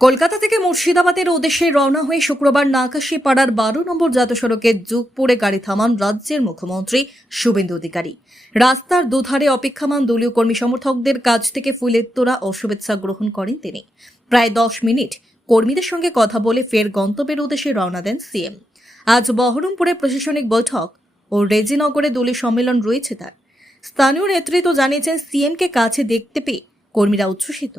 কলকাতা থেকে মুর্শিদাবাদের উদ্দেশ্যে রওনা হয়ে শুক্রবার নাকাশিপাড়ার 12 নম্বর জাতীয় সড়কের যুগপুরে গাড়ি থামান রাজ্যের মুখ্যমন্ত্রী শুভেন্দু অধিকারী। রাস্তার দুধারে অপেক্ষমান দলীয় কর্মী সমর্থকদের কাছ থেকে ফুলের তোড়া ও শুভেচ্ছা গ্রহণ করেন তিনি। প্রায় 10 মিনিট কর্মীদের সঙ্গে কথা বলে ফের গন্তব্যের উদ্দেশ্যে রওনা দেন সিএম। আজ বহরমপুরে প্রশাসনিক বৈঠক ও রেজিনগরে দলীয় সম্মেলন রয়েছে তার। স্থানীয় নেতৃত্ব জানিয়েছেন সিএমকে কাছে দেখতে পেয়ে কর্মীরা উচ্ছ্বসিত।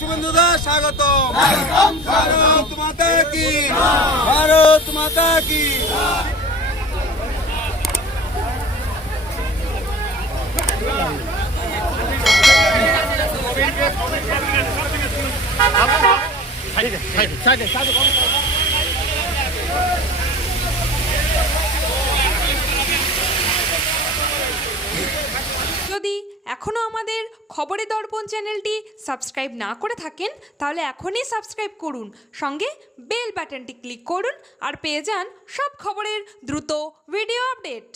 শুভেন্দুদা স্বাগত। ভারত মাতা কি, ভারত মাতা কি। যদি এখনও আমাদের খবরের দর্পণ চ্যানেলটি সাবস্ক্রাইব না করে থাকেন তাহলে এখনই সাবস্ক্রাইব করুন, সঙ্গে বেল বাটনটি ক্লিক করুন আর পেয়ে যান সব খবরের দ্রুত ভিডিও আপডেট।